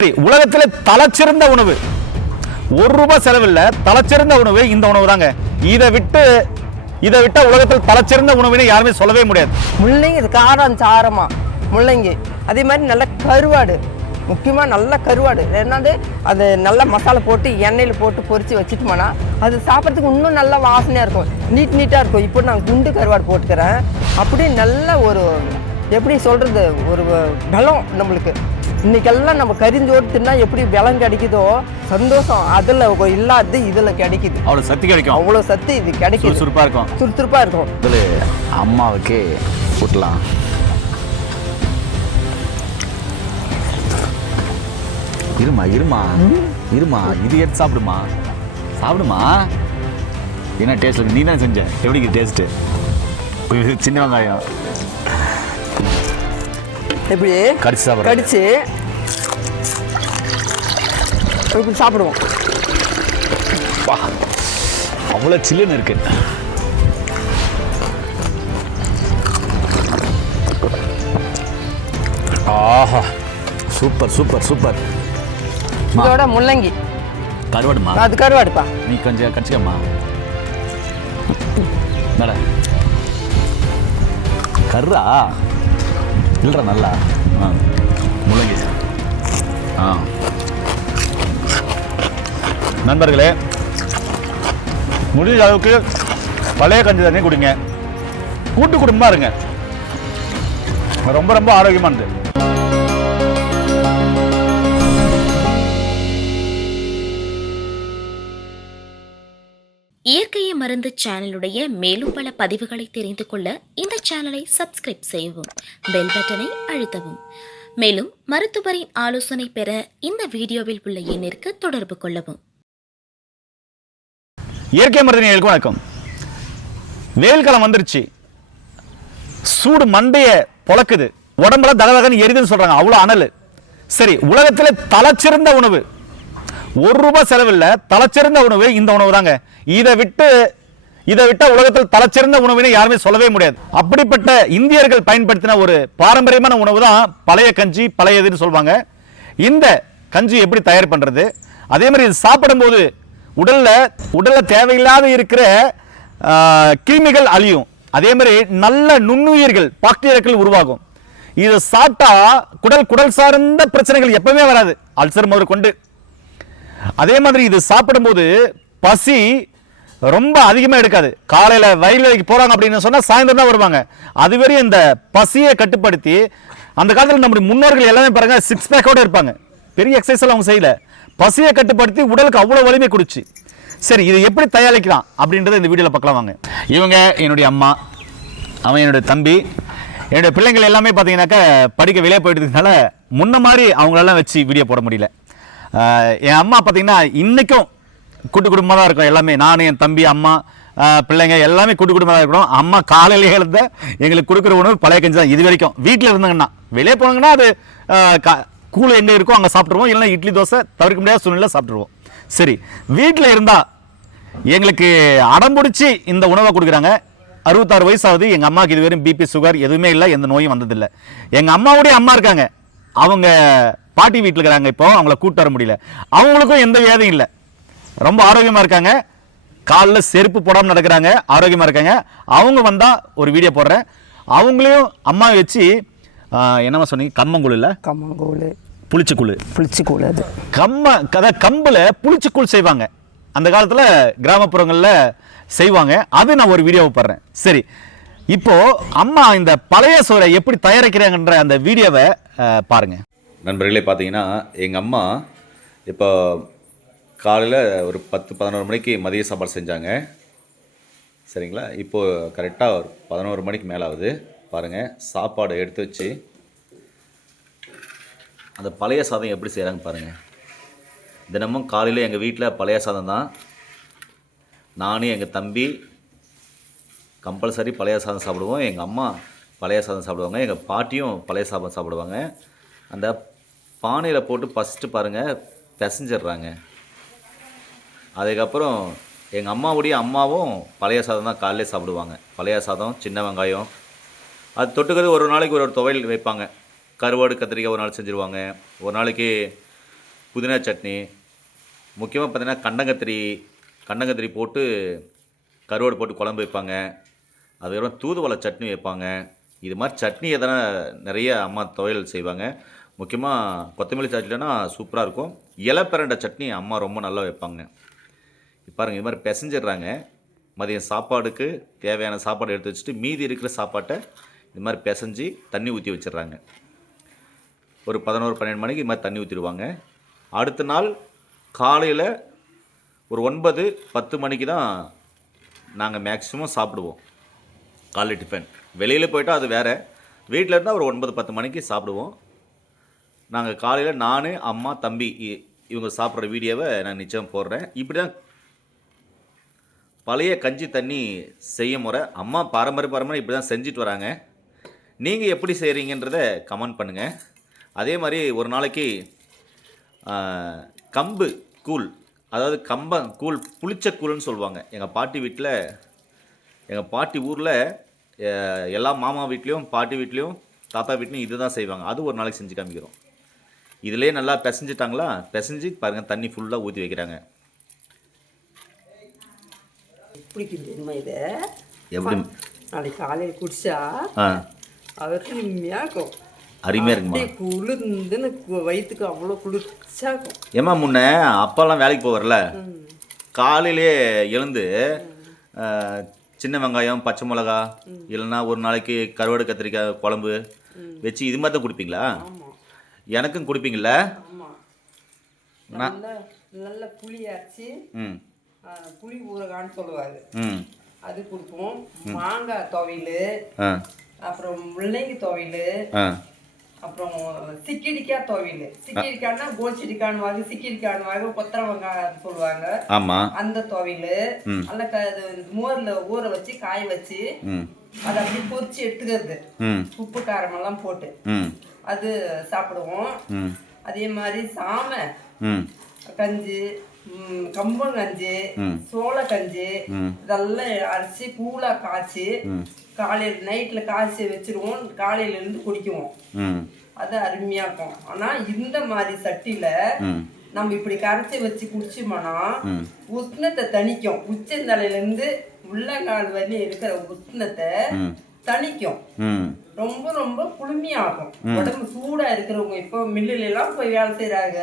உலகத்துல தலைச்சிறந்த உணவு ₹1 செலவில்ல தலைச்சிறந்த உணவு இந்த உணவு தாங்க. இதை விட்ட உலகத்தில் தலைச்சிறந்த உணவுன்னு யாருமே சொல்லவே முடியாது. முள்ளங்கி இது காரம் சாரமா முள்ளங்கி, அதே மாதிரி நல்ல கருவாடு, முக்கியமாக நல்ல கருவாடு என்னது அது நல்ல மசாலா போட்டு எண்ணெயில் போட்டு பொரித்து வச்சுட்டோம்னா அது சாப்பிட்றதுக்கு இன்னும் நல்ல வாசனையாக இருக்கும், நீட்டாக இருக்கும். இப்போ நான் குண்டு கருவாடு போட்டுக்கிறேன். அப்படியே நல்ல ஒரு எப்படி சொல்கிறது, ஒரு பலம் நம்மளுக்கு. இன்னைக்கெல்லாம் நம்ம கரிஞ்சோடு தின்னா எப்படி பலம் கிடைக்குதோ சந்தோஷம் அதில் இல்லாது இதில் கிடைக்குது. அவ்வளோ சத்து கிடைக்கும், அவ்வளோ சத்து இது கிடைக்கும். சுறுசுறுப்பாக இருக்கும். இதில் அம்மாவுக்கு கூட்டலாம். இருமா இது எடுத்து சாப்பிடுமா. என்ன டேஸ்ட் நீ தான் செஞ்ச, எப்படி டேஸ்ட்டு? சின்ன வெங்காயம் எப்படி கடிச்சு இப்படி சாப்பிடுவோம். அவ்வளோ சில்லுன்னு இருக்கு. ஆஹா, சூப்பர். இதோட முள்ளங்கி கருவாடுமா? அது கருவாடுப்பா. நீ கொஞ்சம் கடிச்சிக்கம்மா. நட கர்றா இல்லைடா நல்லா. முள்ளங்கி நண்பர்களே, முடிஞ்ச அளவுக்கு பழைய கஞ்சி தண்ணி குடிங்க. கூட்டு குடும்பமாக இருங்க, ரொம்ப ஆரோக்கியமானது. இயற்கையை மருந்து சேனலுடைய மேலும் பல பதிவுகளை தெரிந்து கொள்ள இந்த சேனலை சப்ஸ்கிரைப் செய்யவும், பெல் பட்டனை அழுத்தவும். மேலும் மருத்துவரின் ஆலோசனை பெற இந்த வீடியோவில் உள்ள எண்ணிற்கு தொடர்பு கொள்ளவும். இயற்கை மருத்துவர்களுக்கு வணக்கம். வெயில் காலம் வந்துருச்சு, சூடு மண்டைய பொளக்குது, உடம்புல தகதகன்னு எரிதுன்னு சொல்றாங்க, அவ்வளோ அனல். சரி, உலகத்துல தலைச்சிறந்த உணவு ₹1 செலவில்ல தலைச்சிறந்த உணவு இந்த உணவு தாங்க. இதை விட்ட உலகத்தில் தலைச்சிறந்த உணவுன்னு யாருமே சொல்லவே முடியாது. அப்படிப்பட்ட இந்தியர்கள் பயன்படுத்தின ஒரு பாரம்பரியமான உணவு தான் பழைய கஞ்சி, பழையதுன்னு சொல்லுவாங்க. இந்த கஞ்சி எப்படி தயார் பண்றது, அதே மாதிரி இது சாப்பிடும்போது உடல்ல தேவையில்லாத இருக்கிற கிருமிகள் அழியும், அதே மாதிரி நல்ல நுண்ணுயிர்கள் பாக்டீரியாக்கள் உருவாகும். இதை சாப்பிட்டா குடல் சார்ந்த பிரச்சனைகள் எப்பவுமே வராது, அல்சர் முதல் கொண்டு. அதே மாதிரி இது சாப்பிடும்போது பசி ரொம்ப அதிகமாக எடுக்காது. காலையில் வயல் வேலைக்கு போகிறாங்க அப்படின்னு சொன்னால் சாயந்தரம் தான் வருவாங்க. அதுவரையும் இந்த பசியை கட்டுப்படுத்தி, அந்த காலத்தில் நம்முடைய முன்னோர்கள் எல்லாமே பாருங்க 6 பேக்கோடு இருப்பாங்க, பெரிய எக்ஸசைஸ் எல்லாம் அவங்க செய்யல, பசியை கட்டுப்படுத்தி உடலுக்கு அவ்வளோ வலிமை கொடுச்சு. சரி, இது எப்படி தயாரிக்கலாம் அப்படின்றத இந்த வீடியோவில் பார்க்கலாம் வாங்க. இவங்க என்னுடைய அம்மா, அவன் என்னுடைய தம்பி. என்னுடைய பிள்ளைங்கள் எல்லாமே பார்த்தீங்கன்னாக்கா படிக்க வெளியே போயிட்டதுனால முன்ன மாதிரி அவங்களெல்லாம் வச்சு வீடியோ போட முடியல. என் அம்மா பார்த்தீங்கன்னா இன்றைக்கும் கூட்டு குடும்பமாக தான் இருக்கும். எல்லாமே நான், என் தம்பி, அம்மா, பிள்ளைங்க எல்லாமே கூட்டு குடும்பமாக தான் இருக்கணும். அம்மா காலையிலேயே எழுந்த எங்களுக்கு கொடுக்குற உணவு பழைய கஞ்சி தான். இது வரைக்கும் வீட்டில் இருந்தாங்கன்னா, வெளியே போனாங்கன்னா அது கூழ் எங்கே இருக்கோ அங்கே சாப்பிட்ருவோம், இல்லைன்னா இட்லி தோசை தவிர்க்க முடியாத சூழ்நிலை சாப்பிட்ருவோம். சரி, வீட்டில் இருந்தால் எங்களுக்கு அடம்பிடிச்சி இந்த உணவை கொடுக்குறாங்க. 66 வயசு ஆகுது. எங்கள் அம்மாவுக்கு இது வரையும் பிபி, சுகர் எதுவுமே இல்லை, எந்த நோயும் வந்ததில்லை. எங்கள் அம்மாவுடைய அம்மா இருக்காங்க, அவங்க பாட்டி வீட்டில் இருக்கிறாங்க. இப்போ அவங்கள கூட்டு வர முடியல, அவங்களுக்கும் எந்த வியாதியும் இல்லை, ரொம்ப ஆரோக்கியமாக இருக்காங்க. காலில் செருப்பு போடாமல் நடக்கிறாங்க, ஆரோக்கியமாக இருக்காங்க. அவங்க வந்தால் ஒரு வீடியோ போடுறேன். அவங்களையும் அம்மா வச்சு என்னம்மா சொன்னீங்க, கம்மங்கூழ் இல்லை, புளிச்சக்கூழ் அது கம்பில் புளிச்சக்கூழ் செய்வாங்க. அந்த காலத்தில் கிராமப்புறங்களில் செய்வாங்க. அது நான் ஒரு வீடியோவை போடுறேன். சரி, இப்போ அம்மா இந்த பழைய சோறை எப்படி தயாரிக்கிறாங்கன்ற அந்த வீடியோவை பாருங்க. நண்பர்களே, பார்த்தீங்கன்னா எங்கள் அம்மா இப்போ காலையில் ஒரு 10-11 மணிக்கு மதிய சாப்பாடு செஞ்சாங்க. சரிங்களா, இப்போது கரெக்டாக ஒரு 11 மணிக்கு மேலே ஆகுது. பாருங்கள், சாப்பாடு எடுத்து வச்சு அந்த பழைய சாதம் எப்படி செய்கிறாங்க பாருங்கள். தினமும் காலையில் எங்கள் வீட்டில் பழைய சாதம் தான். நானும் எங்கள் தம்பி கம்பல்சரி பழைய சாதம் சாப்பிடுவோம். எங்கள் அம்மா பழைய சாதம் சாப்பிடுவாங்க, எங்கள் பாட்டியும் பழைய சாதம் சாப்பிடுவாங்க. அந்த பானையில் போட்டு ஃபஸ்ட்டு பாருங்கள் பிசைஞ்சிட்றாங்க. அதுக்கப்புறம் எங்கள் அம்மாவும் பழைய சாதம் தான் காலையிலே சாப்பிடுவாங்க. பழைய சாதம், சின்ன வெங்காயம், அது தொட்டுக்கிறது ஒரு நாளைக்கு ஒரு துவையல் வைப்பாங்க. கருவாடு கத்திரிக்காய் ஒரு நாள் செஞ்சுருவாங்க. ஒரு நாளைக்கு புதினா சட்னி, முக்கியமாக பார்த்தீங்கன்னா கண்டங்கத்திரி போட்டு கருவாடு போட்டு குழம்பு வைப்பாங்க. அதுக்கப்புறம் தூதுவளை சட்னி வைப்பாங்க. இது மாதிரி சட்னி எதனா நிறைய அம்மா துவையல் செய்வாங்க. முக்கியமாக கொத்தமல்லி சட்னினா சூப்பராக இருக்கும். இலைப்பிரண்டை சட்னி அம்மா ரொம்ப நல்லா வைப்பாங்க. பாருங்கள், இது மாதிரி பிசைஞ்சிடுறாங்க. மதியம் சாப்பாடுக்கு தேவையான சாப்பாடு எடுத்து வச்சுட்டு மீதி இருக்கிற சாப்பாட்டை இது மாதிரி பிசைஞ்சு தண்ணி ஊற்றி வச்சிடுறாங்க. ஒரு 11-12 மணிக்கு இது மாதிரி தண்ணி ஊற்றிடுவாங்க. அடுத்த நாள் காலையில் ஒரு 9-10 மணிக்கு தான் நாங்கள் மேக்ஸிமம் சாப்பிடுவோம் காலை டிஃபன். வெளியில் போயிட்டால் அது வேறு, வீட்டில் இருந்தால் ஒரு 9-10 மணிக்கு சாப்பிடுவோம். நாங்கள் காலையில் நான், அம்மா, தம்பி இவங்க சாப்பிட்ற வீடியோவை நான் நிச்சயம் போடுறேன். இப்படி தான் பழைய கஞ்சி தண்ணி செய்ய முறை அம்மா பாரம்பரிய இப்படி தான் செஞ்சுட்டு வராங்க. நீங்கள் எப்படி செய்கிறீங்கன்றத கமெண்ட் பண்ணுங்கள். அதே மாதிரி ஒரு நாளைக்கு கம்பு கூழ், அதாவது கூழ், புளிச்ச கூழ்னு சொல்லுவாங்க. எங்கள் பாட்டி வீட்டில், எங்கள் பாட்டி ஊரில் எல்லா மாமா வீட்லேயும் பாட்டி வீட்லேயும் தாத்தா வீட்லேயும் இது தான் செய்வாங்க. அது ஒரு நாளைக்கு செஞ்சு காமிக்கிறோம். இதிலே நல்லா பிசைஞ்சிட்டாங்களா, பிசைஞ்சு பாருங்கள் தண்ணி ஃபுல்லாக ஊற்றி வைக்கிறாங்க. பிடிக்குது இதை எப்படி நாளைக்கு காலையில் குடிச்சா அவருக்கு அருமையாக இருக்கும். அருமையாக இருக்குமா? குளிர்ந்துன்னு வயிற்றுக்கு அவ்வளோ குளிர்ச்சியாக இருக்கும். ஏமா முன்ன அப்பாலாம் வேலைக்கு போவார்ல, காலையிலே எழுந்து சின்ன வெங்காயம், பச்சை மிளகா, இல்லைன்னா ஒரு நாளைக்கு கருவாடு கத்திரிக்காய் குழம்பு வச்சு இது மாதிரி தான் குடிப்பீங்களா? எனக்கும் குடிப்பீங்களா? நல்ல புளி அரைச்சி புளி ஊறுகான்னு சொல்லுவாங்க, அது கொடுப்போம். மாங்காய் துவையல், அப்புறம் முள்ளங்கி துவையல், அப்புறம் சிக்கிடிக்காய் துவையல். சிக்கிடிக்காய்னா கோச்சிடிக்கான்னு வாங்க, சிக்கிடிக்கான்னு வாங்க, கொத்தரை வெங்காயம் சொல்லுவாங்க. அந்த துவையல் நல்லா மோர்ல ஊற வச்சு காய வச்சு அதை அப்படி பொரிச்சு எடுத்துக்கிறது, உப்பு காரமெல்லாம் போட்டு அது சாப்பிடுவோம். அதே மாதிரி சாமை கஞ்சி, கம்பங்கஞ்சி, சோள கஞ்சி இதெல்லாம் அரைச்சி கூழா காய்ச்சி காலையில் நைட்ல காய்ச்சி வச்சிருவோம். காலையில இருந்து குடிக்குவோம். அது அருமையா இருக்கும். ஆனா இந்த மாதிரி சட்டியில நம்ம இப்படி கரைச்சி வச்சு குடிச்சோம்னா உஷ்ணத்தை தணிக்கும். உச்சந்தலையில இருந்து உள்ளங்கால் வரையும் இருக்கிற உஷ்ணத்தை தணிக்கும். ரொம்ப ரொம்ப குளுமையாகும். உடம்பு சூடா இருக்கிறவங்க இப்போ மில்லுல எல்லாம் போய் வேலை செய்யறாங்க,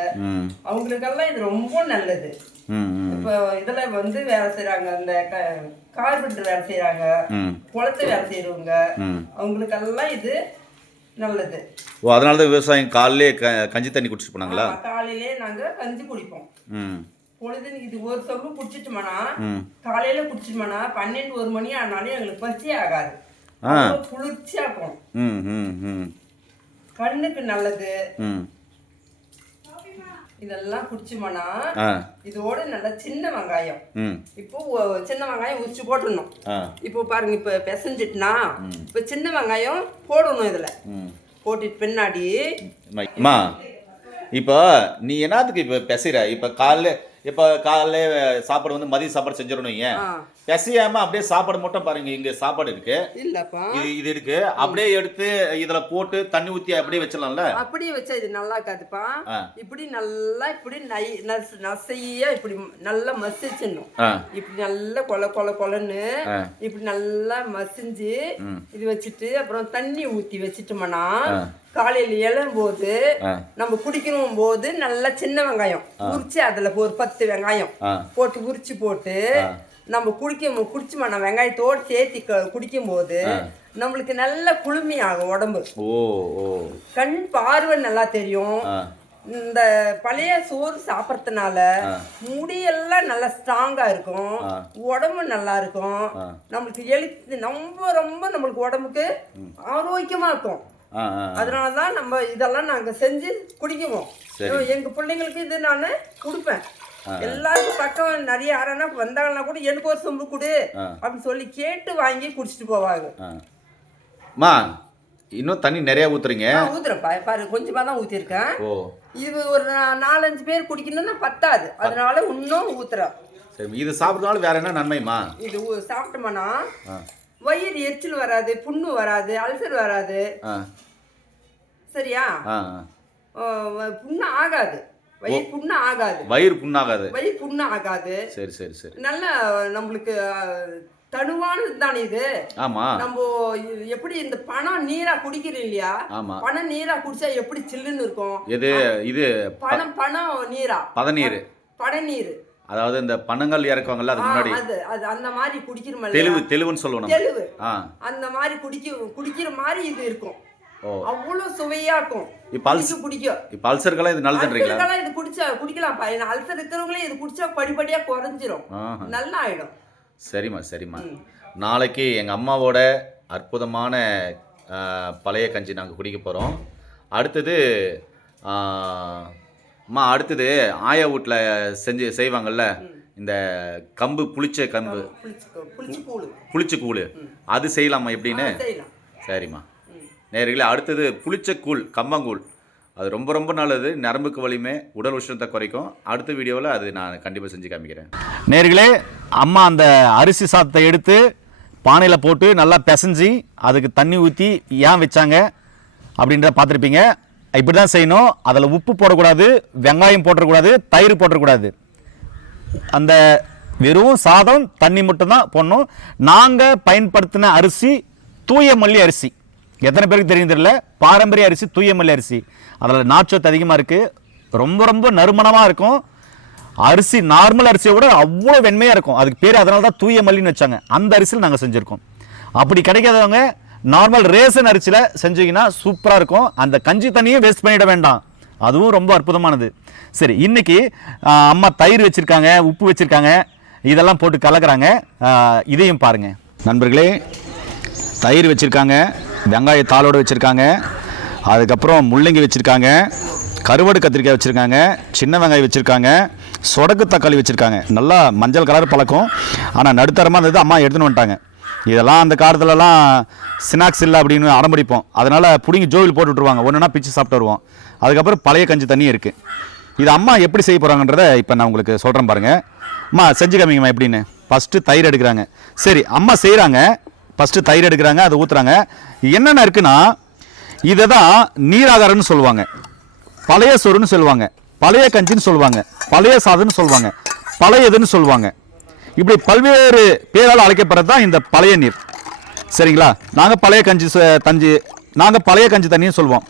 அவங்களுக்கெல்லாம் இது ரொம்ப நல்லது. இப்போ இதுல வந்து வேலை செய்யறாங்க, அந்த கார்பெண்டர் வேலை செய்யறாங்க, குளத்து வேலை செய்யறவங்க, அவங்களுக்கெல்லாம் இது நல்லது. ஓ, அதனாலதான் விவசாயம் காலையிலே கஞ்சி தண்ணி குடிச்சிட்டு போனாங்களா? காலையிலே நாங்க கஞ்சி குடிப்போம். பொழுதுன்னு இது ஒரு சொம்பு குடிச்சிட்டோம்னா, காலையில குடிச்சிட்டோம்னா 12-1 மணி ஆனாலும் எங்களுக்கு பசியே ஆகாது. குளிர்ச்சியா இருக்கும், கண்ணுக்கு நல்லது. இதெல்லாம் குடிச்சோம்னா இதோட நல்ல சின்ன வெங்காயம், இப்போ சின்ன வெங்காயம் உரிச்சு போட்டுடணும். இப்போ பாருங்க, இப்ப பிசைஞ்சிட்டுனா இப்ப சின்ன வெங்காயம் போடணும். இதுல போட்டுட்டு பின்னாடி இப்போ நீ என்னத்துக்கு இப்போ பிசைற? இப்போ காலைல சாப்பாடு வந்து மதிய சாப்பாடு செஞ்சிடணும். ஏன் பிசையாம அப்படியே சாப்பாடு மட்டும் பாருங்க, இங்க சாப்பாடு இருக்கு இல்லப்பா, இது இருக்கு, அப்படியே எடுத்து இதுல போட்டு தண்ணி ஊத்தி அப்படியே வச்சிடலாம்ல. அப்படியே வச்சா இது நல்லா இருக்காதுப்பா. இப்படி நல்லா இப்படி நசையா இப்படி நல்லா மசிச்சிடணும். இப்படி நல்லா கொலன்னு இப்படி நல்லா மசிஞ்சு இது வச்சுட்டு அப்புறம் தண்ணி ஊத்தி வச்சுட்டோம்னா காலையில எழும்போது நம்ம குடிக்கணும் போது நல்லா சின்ன வெங்காயம் உரிச்சு அதுல ஒரு 10 வெங்காயம் போட்டு உரிச்சு போட்டு நம்ம குடிச்சோம்னா வெங்காயத்தோடு சேர்த்து குடிக்கும் போது நம்மளுக்கு நல்ல குளுமையாகும் உடம்பு. கண் பார்வை நல்லா தெரியும். இந்த பழைய சோறு சாப்பிட்றதுனால முடியெல்லாம் நல்லா ஸ்ட்ராங்கா இருக்கும், உடம்பு நல்லா இருக்கும். நம்மளுக்கு ரொம்ப நம்மளுக்கு உடம்புக்கு ஆரோக்கியமா இருக்கும். அதனாலதான் நம்ம இதெல்லாம் நாங்க செஞ்சு குடிக்குவோம். எங்க பிள்ளைங்களுக்கு இது நான் கொடுப்பேன். எல்லாருக்கும் பக்கம் நிறைய யாரா வந்தாங்கன்னா கூட எனக்கு ஒரு சொம்பு கொடு அப்படின்னு சொல்லி கேட்டு வாங்கி குடிச்சிட்டு போவாங்க. இன்னும் தண்ணி நிறைய ஊத்துறீங்க? ஊத்துறப்பா, பாரு கொஞ்சமா தான் ஊத்திருக்கேன். இது ஒரு 4-5 பேர் குடிக்கணும்னா பத்தாது, அதனால இன்னும் ஊத்துறேன். சரி, இது சாப்பிட்றதுனால வேற என்ன நன்மைமா? இது சாப்பிட்டோம்னா வயிறு எரிச்சல் வராது, புண்ணு வராது, அல்சர் வராது. சரியா? புண்ணு ஆகாது. வயிறு புண்ணு ஆகாது. வயிறு புண்ணாகாது. வயிறு புண்ணு ஆகாது. சரி சரி சரி. நல்ல நம்மளுக்கு தனுவானது தானே இது. ஆமா. நம்ம எப்படி இந்த பணம் நீரா குடிக்கிறோம் இல்லையா? ஆமா. பணம் நீரா குடிச்சா எப்படி சில்லுன்னு இருக்கும்? இது பணம் நீரா. பதநீர். படநீர். அதாவது இந்த பணங்கள் இறக்குவாங்கல்ல அதுக்கு முன்னாடி. அது அந்த மாதிரி குடிக்கிறோம். தெளிவுன்னு சொல்லுவோம். தெளிவு. அந்த மாதிரி குடிக்கிற மாதிரி இது இருக்கும். அவ்வளவு சுவையா இருக்கும். பிடிக்கும். இப்ப அல்சர்கள்லாம் இது நல்லதுன்றீங்களா? இது குடிக்கலாம். அல்சர் இருக்கிறவங்களே இது குடிச்சா படிப்படியா குறைஞ்சிரும். நல்லா ஆயிடும். சரிம்மா. நாளைக்கு எங்க அம்மாவோட அற்புதமான பழைய கஞ்சி நாங்கள் குடிக்க போகிறோம். அடுத்தது அடுத்தது ஆயா வீட்டில் செய்வாங்கல்ல இந்த கம்பு புளிச்ச கம்பு புளிச்ச கூழ் அது செய்யலாமா எப்படின்னு? சரிம்மா. நேர்களே, அடுத்தது புளிச்ச கூழ், கம்பங்கூழ். அது ரொம்ப ரொம்ப நல்லது. நரம்புக்கு வலிமை, உடல் உஷ்ணத்தை குறைக்கும். அடுத்த வீடியோவில் அது நான் கண்டிப்பாக செஞ்சு காமிக்கிறேன். நேர்களே, அம்மா அந்த அரிசி சாதத்தை எடுத்து பானையில் போட்டு நல்லா பிசைஞ்சி அதுக்கு தண்ணி ஊற்றி ஏன் வச்சாங்க அப்படின்றத பார்த்துருப்பீங்க. இப்படி தான் செய்யணும். அதில் உப்பு போடக்கூடாது, வெங்காயம் போட்டுறக்கூடாது, தயிர் போட்டுறக்கூடாது. அந்த வெறும் சாதம் தண்ணி மட்டும்தான் போடணும். நாங்கள் பயன்படுத்தின அரிசி தூய மல்லி அரிசி. எத்தனை பேருக்கு தெரியும் தெரியல. பாரம்பரிய அரிசி தூய மல்லி அரிசி. அதில் நார்ச்சத்து அதிகமாக இருக்குது. ரொம்ப ரொம்ப நறுமணமாக இருக்கும். அரிசி நார்மல் அரிசியை விட அவ்வளோ வெண்மையாக இருக்கும். அதுக்கு பேர் அதனால தான் தூய மல்லின்னு வச்சாங்க. அந்த அரிசியில் நாங்கள் செஞ்சுருக்கோம். அப்படி கிடைக்காதவங்க நார்மல் ரேசன் அரிசியில் செஞ்சீங்கன்னா சூப்பராக இருக்கும். அந்த கஞ்சி தண்ணியும் வேஸ்ட் பண்ணிட வேண்டாம். அதுவும் ரொம்ப அற்புதமானது. சரி, இன்னைக்கு அம்மா தயிர் வச்சுருக்காங்க, உப்பு வச்சுருக்காங்க, இதெல்லாம் போட்டு கலக்கிறாங்க. இதையும் பாருங்கள் நண்பர்களே. தயிர் வச்சுருக்காங்க, வெங்காய தாளோடு வச்சுருக்காங்க, அதுக்கப்புறம் முள்ளங்கி வச்சுருக்காங்க, கருவாடு கத்திரிக்காய் வச்சுருக்காங்க, சின்ன வெங்காயம் வச்சுருக்காங்க, சொடக்கு தக்காளி வச்சுருக்காங்க. நல்லா மஞ்சள் கலர் பழக்கம். ஆனால் நடுத்தரமாக இருந்தது அம்மா எடுத்துன்னு வந்துட்டாங்க. இதெல்லாம் அந்த காலத்துலலாம் ஸ்நாக்ஸ் இல்லை அப்படின்னு அடம்பிடிப்போம். அதனால் பிடிங்கி ஜோவில் போட்டு விட்ருவாங்க. ஒன்றுனா பிச்சு சாப்பிட்டு வருவோம். அதுக்கப்புறம் பழைய கஞ்சி தண்ணி இருக்குது. இது அம்மா எப்படி செய்ய போகிறாங்கன்றதை இப்போ நான் உங்களுக்கு சொல்கிறேன் பாருங்கள். அம்மா செஞ்சு காமிங்கம்மா எப்படின்னு. ஃபஸ்ட்டு தயிர் எடுக்கிறாங்க. சரி, அம்மா செய்கிறாங்க. ஃபஸ்ட்டு தயிர் எடுக்கிறாங்க, அதை ஊற்றுறாங்க. என்னென்ன இருக்குன்னா, இதை தான் நீராகாரம்னு சொல்லுவாங்க, பழைய சோறுன்னு சொல்லுவாங்க, பழைய கஞ்சின்னு சொல்லுவாங்க, பழைய சாதம்னு சொல்லுவாங்க, பழையதுன்னு சொல்லுவாங்க. இப்படி பல்வேறு பேரால் அழைக்கப்படுறது தான் இந்த பழைய நீர். சரிங்களா? நாங்கள் பழைய கஞ்சி தண்ணின்னு சொல்லுவோம்.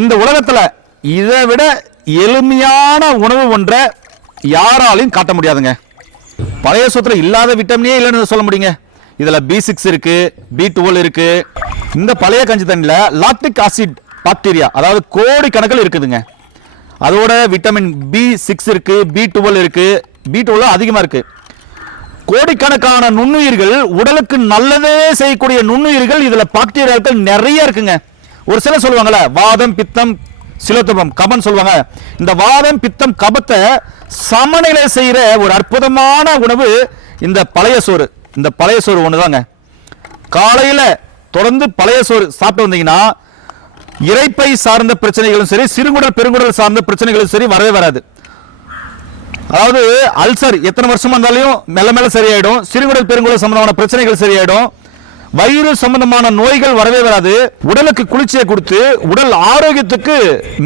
இந்த உலகத்தில் இதை விட எளிமையான உணவு ஒன்றை யாராலையும் காட்ட முடியாதுங்க. பழைய சோத்தில் இல்லாத விட்டமினே இல்லைன்னு சொல்ல முடியுங்க. இதில் B6 இருக்குது, B12 இருக்குது. இந்த பழைய கஞ்சி தண்ணியில் லாக்டிக் ஆசிட் பாக்டீரியா, அதாவது கோடிக்கணக்கில் இருக்குதுங்க. அதோட விட்டமின் B6 இருக்குது, B12 இருக்குது. B12 அதிகமாக இருக்குது. கோடிக்கணக்கான நுண்ணுயிர்கள், உடலுக்கு நல்லதே செய்யக்கூடிய நுண்ணுயிர்கள் இதில் பாக்டீரியாக்கள் நிறைய இருக்குங்க. ஒரு சிலர் சொல்லுவாங்கல்ல, வாதம் பித்தம் சிலத்துவம் கபம் சொல்லுவாங்க. இந்த வாதம் பித்தம் கபத்தை சமநிலை செய்கிற ஒரு அற்புதமான உணவு இந்த பழைய சோறு. இந்த பழைய சோறு ஒன்று தாங்க. காலையில் தொடர்ந்து பழைய சோறு சாப்பிட்டு வந்தீங்கன்னா இரைப்பை சார்ந்த பிரச்சனைகளும் சரி, சிறுகுடல் பெருங்குடல் சார்ந்த பிரச்சனைகளும் சரி வரவே வராது. அதாவது அல்சர் எத்தனை வருஷமா இருந்தாலும் மெல்ல மெல்ல சரியாயிடும். சிறுகுடல் பெருங்குடல் சம்பந்தமான பிரச்சனைகள் சரியாயிடும். வயிறு சம்பந்தமான நோய்கள் வரவே வராது. உடலுக்கு குளிர்ச்சியை கொடுத்து உடல் ஆரோக்கியத்துக்கு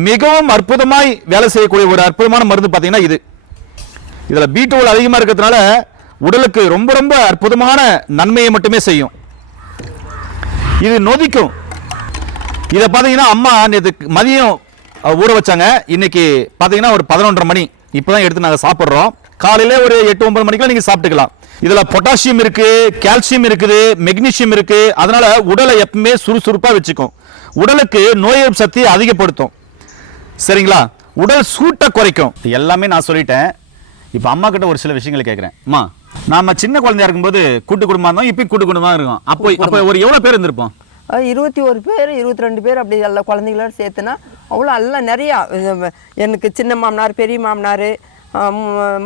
மிகவும் அற்புதமாய் வேலை செய்யக்கூடிய ஒரு அற்புதமான மருந்து பார்த்தீங்கன்னா இது. இதில் B12 அதிகமாக இருக்கிறதுனால உடலுக்கு ரொம்ப ரொம்ப அற்புதமான நன்மையை மட்டுமே செய்யும். இது நொதிக்கும். இதை பார்த்தீங்கன்னா அம்மா நேற்று மதியம் ஊற வச்சாங்க. இன்னைக்கு பார்த்தீங்கன்னா ஒரு 11:30 மணி இப்போதான் எடுத்து நாங்கள் சாப்பிட்றோம். காலையில் ஒரு 8-9 மணிக்கெல்லாம் நீங்கள் சாப்பிட்டுக்கலாம். இதில் பொட்டாசியம் இருக்குது, கால்சியம் இருக்குது, மெக்னீசியம் இருக்குது. அதனால உடலை எப்பவுமே சுறுசுறுப்பாக வச்சுக்கும். உடலுக்கு நோய் எதிர்ப்பு சக்தியை அதிகப்படுத்தும். சரிங்களா? உடல் சூட்டை குறைக்கும். எல்லாமே நான் சொல்லிட்டேன். இப்போ அம்மா கிட்ட ஒரு சில விஷயங்களை கேட்குறேன். அம்மா, நாம சின்ன குழந்தையா இருக்கும்போது கூட்டு குடும்பமாக இருந்தோம், இப்போ கூட்டு குடும்பமாக இருக்கும். அப்போ ஒரு எவ்வளோ பேர் இருந்திருப்போம்? 21 பேர் 22 பேர் அப்படி எல்லா குழந்தைங்களோட சேர்த்துனா அவ்வளோ எல்லாம் நிறையா. எனக்கு சின்ன மாமனார், பெரிய மாமனார்,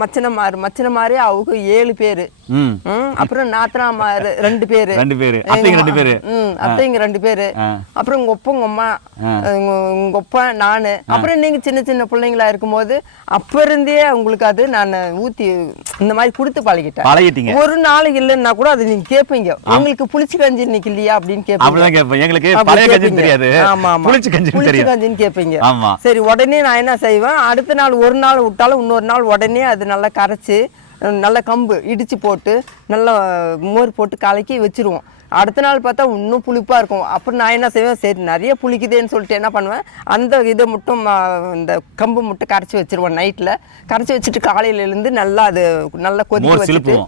மச்சினமாரே அவங்க 7 பேர். ம் அப்புறம் நாத்தனாமா 2 பேரு, 2 பேரு, அத்தைங்க 2 பேரு, அத்தைங்க 2 பேரு, அப்புறம் உங்க ஒப்ப உங்க அம்மா, உங்க ஒப்ப நானு, அப்புறம் நீங்க சின்ன சின்ன பிள்ளைங்களா இருக்கும்போது அப்ப இருந்தே உங்களுக்கு அது நான் ஊத்தி இந்த மாதிரி கொடுத்து பழகிட்டேன். ஒரு நாளைக்கு இல்லைன்னா கூட அது நீங்க கேட்பீங்க, உங்களுக்கு புளிச்சு கஞ்சி இன்னைக்கு இல்லையா அப்படின்னு கேட்பீங்க. எங்களுக்கு பழைய கஞ்சி தெரியாது, புளிச்சு கஞ்சின்னு கேட்பீங்க. சரி, உடனே நான் என்ன செய்வேன், அடுத்த நாள் ஒரு நாள் விட்டாலும் இன்னொரு நாள் உடனே அது நல்லா கரைச்சி நல்லா கம்பு இடிச்சு போட்டு நல்லா மோர் போட்டு கலக்கி வச்சிருவோம். அடுத்த நாள் பார்த்தா இன்னும் புளிப்பாக இருக்கும். அப்புறம் நான் என்ன செய்வேன், சரி நிறைய புளிக்குதுன்னு சொல்லிட்டு என்ன பண்ணுவேன், அந்த இதை மட்டும் இந்த கம்பு மட்டும் கரைச்சி வச்சிருவேன். நைட்டில் கரைச்சி வச்சுட்டு காலையில் எழுந்து நல்லா அது நல்லா கொதிக்க வச்சுட்டு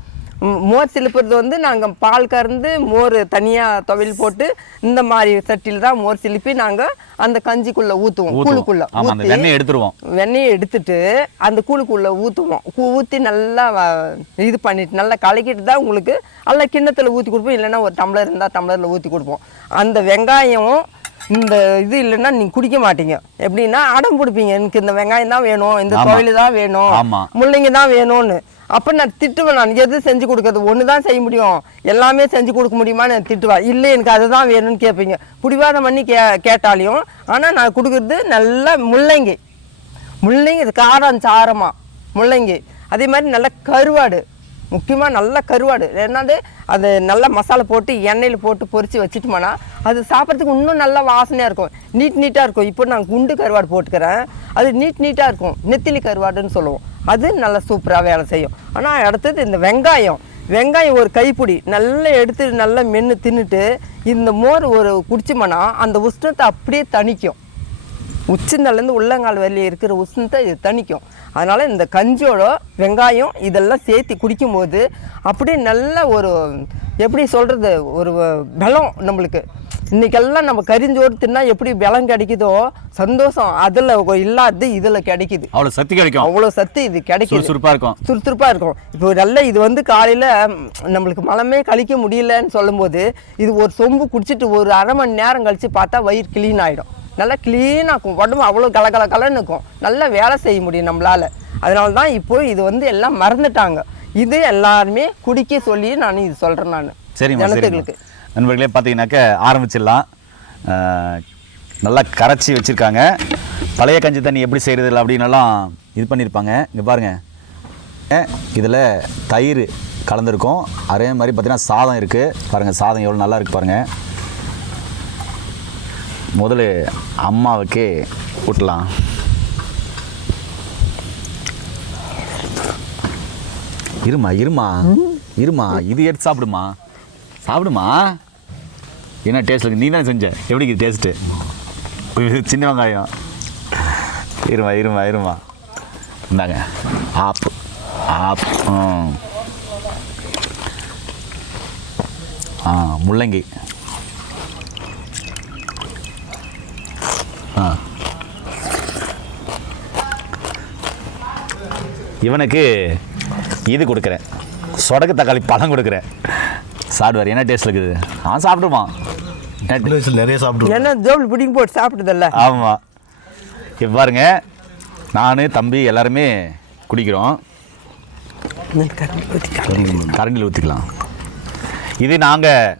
மோர் சிலுப்புறது வந்து நாங்கள் பால் கறந்து மோர் தனியாக துவையல் போட்டு இந்த மாதிரி சட்டியில் தான் மோர் சிலுப்பி நாங்கள் அந்த கஞ்சிக்குள்ளே ஊற்றுவோம். கூழுக்குள்ளே வெண்ணெயை எடுத்துட்டு அந்த கூழுக்குள்ளே ஊற்றுவோம். ஊற்றி நல்லா இது பண்ணிட்டு நல்லா கலக்கிட்டு தான் உங்களுக்கு நல்லா கிண்ணத்தில் ஊற்றி கொடுப்போம். இல்லைன்னா ஒரு டம்ளர் இருந்தால் டம்ளரில் ஊற்றி கொடுப்போம். அந்த வெங்காயம் இந்த இது இல்லைன்னா நீங்கள் குடிக்க மாட்டீங்க. எப்படின்னா அடம் பிடிப்பீங்க, எனக்கு இந்த வெங்காயம் தான் வேணும், இந்த துவையல் தான் வேணும், முள்ளங்கி தான் வேணும்னு. அப்போ நான் திட்டுவேன், நான் எது செஞ்சு கொடுக்குறது, ஒன்று தான் செய்ய முடியும், எல்லாமே செஞ்சு கொடுக்க முடியுமான்னு நான் திட்டுவேன். இல்லை எனக்கு அதுதான் வேணும்னு கேட்பீங்க. பிடிவாதம் பண்ணி கேட்டாலையும் ஆனால் நான் கொடுக்குறது நல்ல முள்ளங்கி காரம் சாரமாக முள்ளங்கி. அதே மாதிரி நல்ல கருவாடு, முக்கியமாக நல்ல கருவாடு. என்னது அது நல்ல மசாலா போட்டு எண்ணெயில் போட்டு பொரித்து வச்சுட்டோம்னா அது சாப்பிட்றதுக்கு இன்னும் நல்லா வாசனையாக இருக்கும், நீட்டாக இருக்கும். இப்போ நான் குண்டு கருவாடு போட்டுக்கிறேன், அது நீட்டாக இருக்கும், நெத்திலி கருவாடுன்னு சொல்லுவோம். அது நல்லா சூப்பராக வேலை செய்யும். ஆனால் அடுத்தது இந்த வெங்காயம் ஒரு கைப்பிடி நல்லா எடுத்து நல்லா மென்று தின்னுட்டு இந்த மோர் ஒரு குடிச்சோம்னா அந்த உஷ்ணத்தை அப்படியே தணிக்கும். உச்சந்தலேருந்து உள்ளங்கால் வரையில் இருக்கிற உஷ்ணத்தை இது தணிக்கும். அதனால் இந்த கஞ்சியோட வெங்காயம் இதெல்லாம் சேர்த்து குடிக்கும்போது அப்படியே நல்ல ஒரு எப்படி சொல்கிறது, ஒரு பலம் நம்மளுக்கு. இன்றைக்கெல்லாம் நம்ம கரிஞ்சோறு தின்னா எப்படி பலம் கிடைக்குதோ சந்தோஷம் அதில் இல்லாது இதில் கிடைக்குது. அவ்வளோ சத்து கிடைக்கும், அவ்வளோ சத்து இது கிடைக்கும், சுறுசுறுப்பாக இருக்கும். இப்போ நல்ல இது வந்து காலையில் நம்மளுக்கு மலமே கழிக்க முடியலன்னு சொல்லும்போது இது ஒரு சொம்பு குடிச்சிட்டு ஒரு அரை மணி நேரம் கழித்து பார்த்தா வயிறு க்ளீன் ஆகிடும், நல்லா க்ளீனாகும், உடம்பு அவ்வளோ கலகலன்னு இருக்கும், நல்லா வேலை செய்ய முடியும் நம்மளால். அதனால தான் இப்போ இது வந்து எல்லாம் மறந்துட்டாங்க. இது எல்லாருமே குடிக்க சொல்லி நான் இது சொல்கிறேன். நான் ஜனத்துகளுக்கு நண்பர்களே பார்த்தீங்கன்னாக்க ஆரம்பிச்சிடலாம். நல்லா கரைச்சி வச்சுருக்காங்க. பழைய கஞ்சி தண்ணி எப்படி செய்கிறது இல்லை அப்படின்னலாம் இது பண்ணியிருப்பாங்க. இங்கே பாருங்கள், இதில் தயிர் கலந்துருக்கும். அதே மாதிரி பார்த்திங்கன்னா சாதம் இருக்குது பாருங்கள், சாதம் எவ்வளோ நல்லா இருக்குது பாருங்கள். முதல்ல அம்மாவுக்கு ஊட்டலாம். இருமா இது எடுத்து சாப்பிடுமா. என்ன டேஸ்ட் இருக்கு, நீ தான் செஞ்ச, எப்படி இருக்குது டேஸ்ட்டு? சின்ன வெங்காயம். இருமா இந்தாங்க. முள்ளங்கி. இவனுக்கு இது கொடுக்குறேன், சொடக்கு தக்காளி பழம் கொடுக்குறேன். சாப்பிடுவார். என்ன டேஸ்ட் இருக்குது? சாப்பிடுவான். நிறைய சாப்பிடுவோம். என்ன ஜோபிள் பிடிங்கி போட்டு சாப்பிட்டதில்ல. ஆமாம். இப்போ பாருங்க, நான் தம்பி எல்லாருமே குடிக்கிறோம். கரண்டில் ஊற்றிக்கலாம். இது நாங்கள்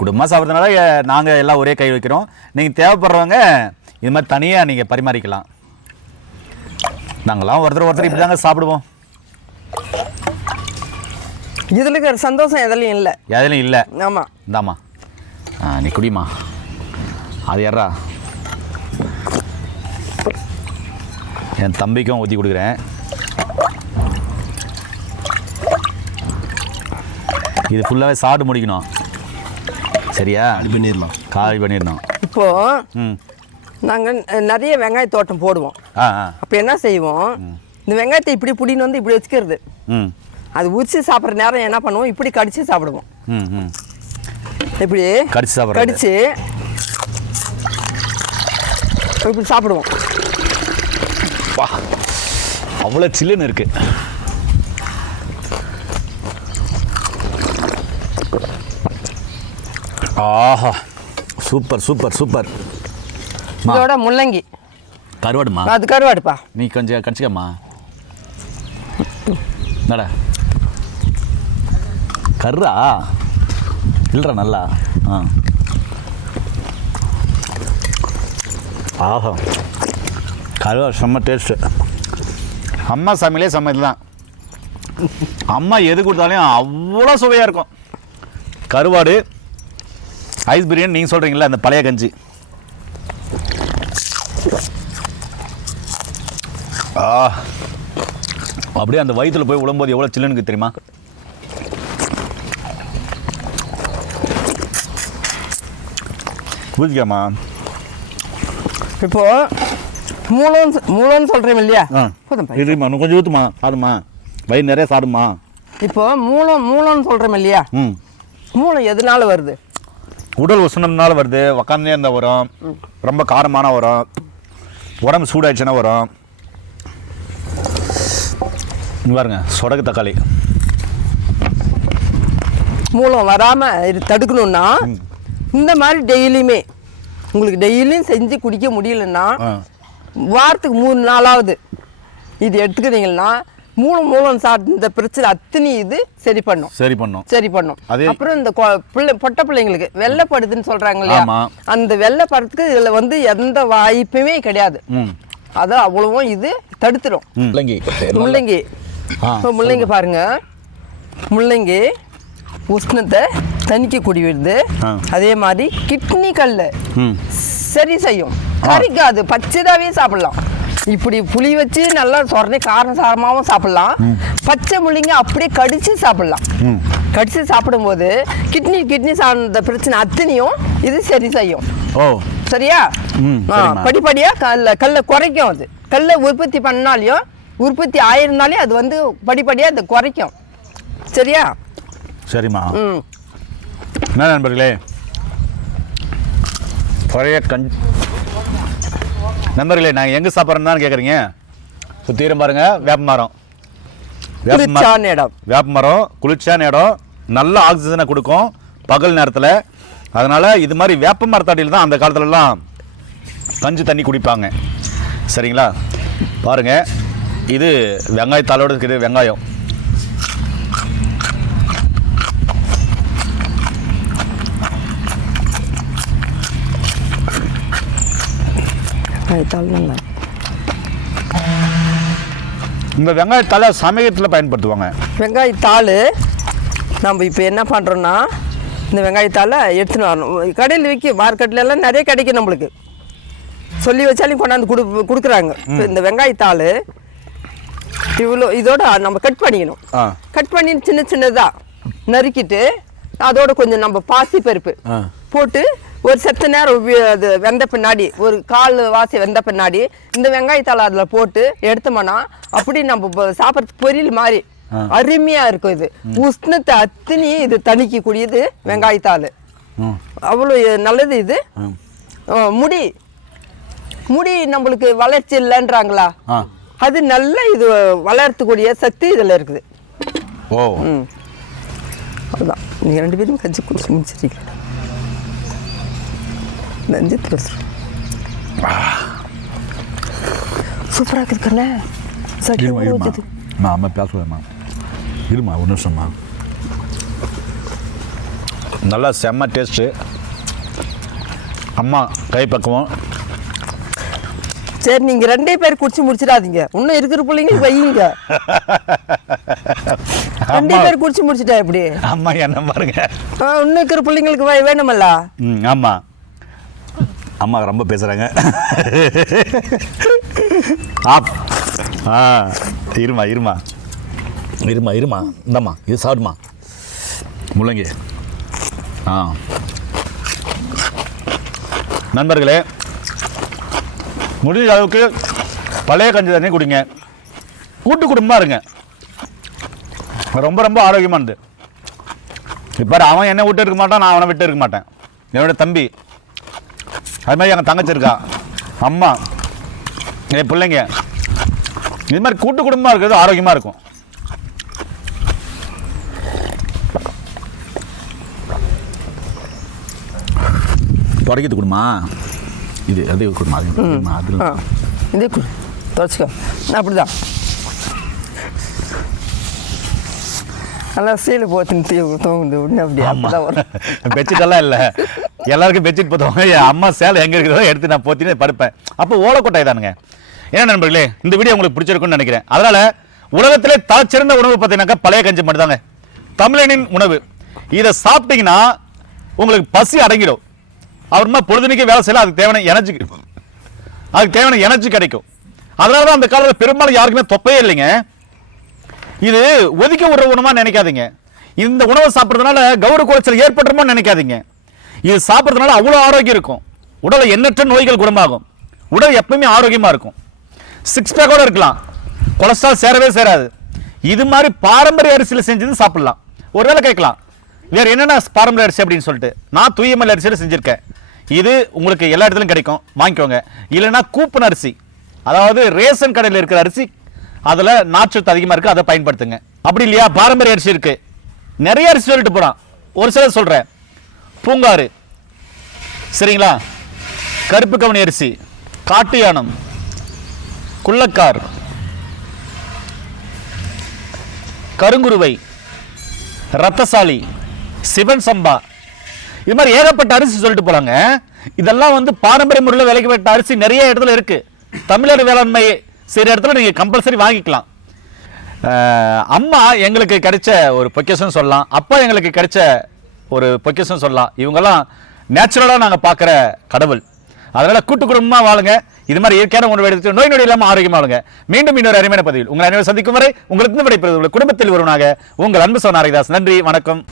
குடும்பமாக சாப்பிட்றதுனால நாங்கள் எல்லாம் ஒரே கை வைக்கிறோம். நீங்கள் தேவைப்படுறவங்க இது மாதிரி தனியாக நீங்கள் பரிமாறிக்கலாம். நாங்கள்லாம் ஒருத்தர் இப்படி தாங்க சாப்பிடுவோம். இதில் இருக்கிற சந்தோஷம் எதுலையும் இல்லை. ஆமாம். இந்தாம்மா, நீ குடிமா. அது யாரா என் தம்பிக்கும் ஊற்றி கொடுக்குறேன். இது ஃபுல்லாகவே சாப்பிட்டு முடிக்கணும். சரியா? காலி பண்ணிடணும். இப்போது நாங்கள் நிறைய வெங்காய தோட்டம் போடுவோம். அப்போ என்ன செய்வோம், இந்த வெங்காயத்தை இப்படி புடின்னு வந்து இப்படி வச்சுக்கிறது. அது உரிச்சு சாப்பிட்ற நேரம் என்ன பண்ணுவோம், இப்படி கடிச்சு சாப்பிடுவோம். இப்படி கடிச்சு இப்படி சாப்பிடுவோம். அவ்வளோ சில்லுன்னு இருக்கு. ஆஹா, சூப்பர். இதோட முள்ளங்கி கருவாடுமா? அது கருவாடுப்பா. நீ கொஞ்சம் கடிச்சிக்கம்மா. நடா கர்றா இல்லைடா நல்லா. ஆஹா கருவா செம்ம டேஸ்ட்டு. அம்மா சமையலே சமையல் தான். அம்மா எது கொடுத்தாலும் அவ்வளோ சுவையாக இருக்கும். கருவாடு, ஐஸ் பிரியாணி நீங்கள் சொல்கிறீங்களா, அந்த பழைய கஞ்சி. அப்படியே அந்த வயிற்றில் போய் விழும்போது எவ்வளோ சில்லுன்னு தெரியுமா? புரிஞ்சுக்காமா? இப்போ மூலம்னு சொல்கிறேன் இல்லையா, இதுமா கொஞ்சம் ஊற்றுமா, சாப்பிடுமா, வயிறு நிறைய சாப்பிடுமா. இப்போ மூலம்னு சொல்கிறோம் இல்லையா, மூலம் எதனால வருது? உடல் உஷ்ணம்னால வருது. உக்காந்தே இருந்தால் வரும். ரொம்ப காரமான வரும். உடம்பு சூடாயிடுச்சுன்னா வரும். பாருங்க சொடக்கு தக்காளி. மூலம் வராமல் இது தடுக்கணும்னா இந்த மாதிரி டெய்லியுமே உங்களுக்கு டெய்லியும் செஞ்சு குடிக்க முடியலன்னா வாரத்துக்கு 3 நாளாவது இது எடுத்துக்கிறீங்கன்னா மூலம் சாப்பிட்டு இந்த பிரச்சனை அத்தனை இது சரி பண்ணும். அப்புறம் இந்த பொட்ட பிள்ளைங்களுக்கு வெள்ளைப்படுதுன்னு சொல்றாங்க இல்லையா, அந்த வெள்ளைப்படுறதுக்கு இதுல வந்து எந்த வாய்ப்புமே கிடையாது. அதை அவ்வளவும் இது தடுத்துரும். முள்ளங்கி இப்போ முள்ளங்கி பாருங்க, முள்ளங்கி உஷ்ணத்தை தணிக்கக்கூடியது. அதே மாதிரி கிட்னி கல் சரி செய்யும். கறிக்காது, பச்சைதாவே சாப்பிடலாம். இப்படி புளி வச்சு நல்லா சொரணை காரசாரமாகவும் சாப்பிடலாம். பச்சை முள்ளங்கி அப்படியே கடிச்சு சாப்பிடலாம். கடிச்சு சாப்பிடும்போது கிட்னி சார்ந்த பிரச்சனை அத்தனையும் இது சரி செய்யும். சரியா? படிப்படியா கல்லை குறைக்கும். அது கல்லை உற்பத்தி பண்ணாலையும் உற்பத்தி ஆயிருந்தாலே அது வந்து படிப்படியா அதை குறைக்கும். சரியா? சரிம்மா. என்ன நண்பர்களே, நண்பர்களே நாங்கள் எங்கே சாப்பிட்றோன்னு தான் கேட்குறீங்க. சுத்தீரம் பாருங்க, வேப்பமரம். வேப்பமரம் குளிர்ச்சியான இடம், நல்ல ஆக்சிஜனை கொடுக்கும் பகல் நேரத்தில். அதனால் இது மாதிரி வேப்ப மரத்தாடியில் தான் அந்த காலத்துலலாம் கஞ்சி தண்ணி குடிப்பாங்க. சரிங்களா? பாருங்கள், இது வெங்காயத்தாலோடு இருக்குது. வெங்காயம் இந்த வெங்காயத்தால சமயத்தில் பயன்படுத்துவாங்க. வெங்காயத்தாள் நம்ம இப்போ என்ன பண்ணுறோன்னா இந்த வெங்காயத்தால் எடுத்துன்னு வரணும். கடையில் மார்க்கெட்ல எல்லாம் நிறைய கிடைக்கும். நம்மளுக்கு சொல்லி வச்சாலும் கொண்டாந்து கொடுக்குறாங்க. இந்த வெங்காயத்தாள் இவ்வளோ இதோட நம்ம கட் பண்ணிக்கணும். கட் பண்ணி சின்னதாக நறுக்கிட்டு அதோட கொஞ்சம் நம்ம பாசி பருப்பு போட்டு ஒரு செத்த நேரம் அது வெந்த பின்னாடி, ஒரு 1/4 வாசி வெந்த பின்னாடி இந்த வெங்காயத்தாள் அதில் போட்டு எடுத்தோம்னா அப்படி நம்ம சாப்பிட்றதுக்கு பொரியல் மாதிரி அருமையாக இருக்கும். இது உஷ்ணத்தை அத்தனை இது தணிக்கக்கூடியது வெங்காயத்தாள். அவ்வளோ நல்லது இது. முடி நம்மளுக்கு வளர்ச்சி இல்லைன்றாங்களா, அது நல்ல இது வளர்த்துக்கூடிய சக்தி இதில் இருக்குது. அதுதான் நீங்கள் 2 பேரும் கஞ்சி குடிச்சு முடிச்சிட்டீங்க. நஞ்சு சூப்பராக இருக்குண்ணே. அம்மா பேசுவேம்மா, இருமா ஒரு நிமிஷம்மா. நல்லா செம்ம டேஸ்ட்டு. அம்மா கைப்பக்குவம். சரி, நீங்கள் 2 பேர் குடிச்சு முடிச்சிடாதீங்க. இன்னும் இருக்கிற பிள்ளைங்க வையுங்க. 2 பேர் குடிச்சு முடிச்சிட்டா எப்படி? அம்மா என்ன பாருங்க, இன்னும் இருக்கிற பிள்ளைங்களுக்கு வேணுமல்ல. ஆமாம், அம்மா ரொம்ப பேசுகிறாங்க. இருமா இந்தம்மா இது சாப்பிடுமா முள்ளங்கி. நண்பர்களே, முடிஞ்ச அளவுக்கு பழைய கஞ்சி தண்ணி குடிங்க. கூட்டு குடும்பமாக இருங்க. ரொம்ப ரொம்ப ஆரோக்கியமானது. இப்போ அவன் என்னை விட்டு இருக்க மாட்டான், நான் அவனை விட்டு இருக்க மாட்டேன். என்னோடய தம்பி அது மாதிரி எங்கள் தங்கச்சி இருக்கா, அம்மா, என் பிள்ளைங்க, இது மாதிரி கூட்டு குடும்பமாக இருக்கிறது ஆரோக்கியமாக இருக்கும். தொடக்கிட்டு கொடுமா, இது அதே கொடுமா, அதில் இதே கொடு தொடச்சிக்கோ. அப்படிதான் நல்லா சீலை போத்துன்னு தூங்குது உடனே அப்படிதான் வரும். பெட்ஷீட் எல்லாம் இல்லை, எல்லாருக்கும் பெட்ஷீட் போத்துவாங்க. என் அம்மா சேலை எங்கே இருக்கிறதோ எடுத்து நான் போத்தினே படுப்பேன். அப்போ ஓலக்கொட்டை தானுங்க. ஏன்னா நண்பர்களே, இந்த வீடியோ உங்களுக்கு பிடிச்சிருக்குன்னு நினைக்கிறேன். அதனால உலகத்திலே தலைச்சிறந்த உணவு பார்த்தீங்கன்னாக்கா பழைய கஞ்சி மட்டும்தாங்க, தமிழனின் உணவு. இதை சாப்பிட்டீங்கன்னா உங்களுக்கு பசி அடங்கிடும். அப்புறமா பொழுதுனிக்கு வேலை செய்யலாம், அதுக்கு தேவையான எனர்ஜி கிடைக்கும். அதனால தான் அந்த காலத்தில் பெரும்பாலும் யாருக்குமே தொப்பையே இல்லைங்க. இது ஒதுக்க விடுற உணவா நினைக்காதீங்க. இந்த உணவை சாப்பிட்றதுனால கௌரவ குறைச்சல் ஏற்பட்டுமோ நினைக்காதீங்க. இது சாப்பிட்றதுனால அவ்வளோ ஆரோக்கியம் இருக்கும். உடலை எண்ணற்ற நோய்கள் குணமாகும். உடல் எப்பவுமே ஆரோக்கியமா இருக்கும். 6 பேக்கோட இருக்கலாம், கொலஸ்ட்ரால் சேரவே சேராது. இது மாதிரி பாரம்பரிய அரிசியில் செஞ்சது சாப்பிடலாம். ஒருவேளை கேட்கலாம், வேற என்னென்ன பாரம்பரிய அரிசி அப்படின்னு சொல்லிட்டு. நான் தூயமல் அரிசியில் செஞ்சிருக்கேன். இது உங்களுக்கு எல்லா இடத்துலையும் கிடைக்கும், வாங்கிக்கோங்க. இல்லைன்னா கூப்பன் அரிசி, அதாவது ரேஷன் கடையில் இருக்கிற அரிசி, அதில் நார்ச்சத்து அதிகமாக இருக்குது, அதை பயன்படுத்துங்க. அப்படி இல்லையா, பாரம்பரிய அரிசி இருக்கு, நிறைய அரிசி சொல்லிட்டு போகிறான். ஒரு சிலர் சொல்கிறேன், பூங்காறு, சரிங்களா, கருப்பு கவனி அரிசி, காட்டு யானம், குள்ளக்கார், கருங்குருவை, ரத்தசாலி, சிவன் சம்பா, இது மாதிரி ஏகப்பட்ட அரிசி சொல்லிட்டு போறாங்க. இதெல்லாம் வந்து பாரம்பரிய முறையில் விளைக்கப்பட்ட அரிசி நிறைய இடத்துல இருக்கு. தமிழர் வேளாண்மை செய்கிற இடத்துல நீங்க கம்பல்சரி வாங்கிக்கலாம். அம்மா எங்களுக்கு கிடைச்ச ஒரு பொக்கிஷன் சொல்லலாம், அப்பா எங்களுக்கு கிடைச்ச ஒரு பொக்கிஷன் சொல்லலாம். இவங்கெல்லாம் நேச்சுரலாக நாங்கள் பார்க்குற கடவுள். அதனால கூட்டு குடும்பமாக வாழுங்க. இது மாதிரி இயற்கையான உணவு எடுத்து நோய் நொடி இல்லாமல் ஆரோக்கியமாக வாழுங்க. மீண்டும் இன்னொரு அருமையான பதிவில் உங்கள் அனைவரும் சந்திக்கும் வரை உங்களுக்கு விடைபெறுவது குடும்பத்தில் ஒருவனாக உங்கள் அன்பு சோனாரிதாஸ். நன்றி, வணக்கம்.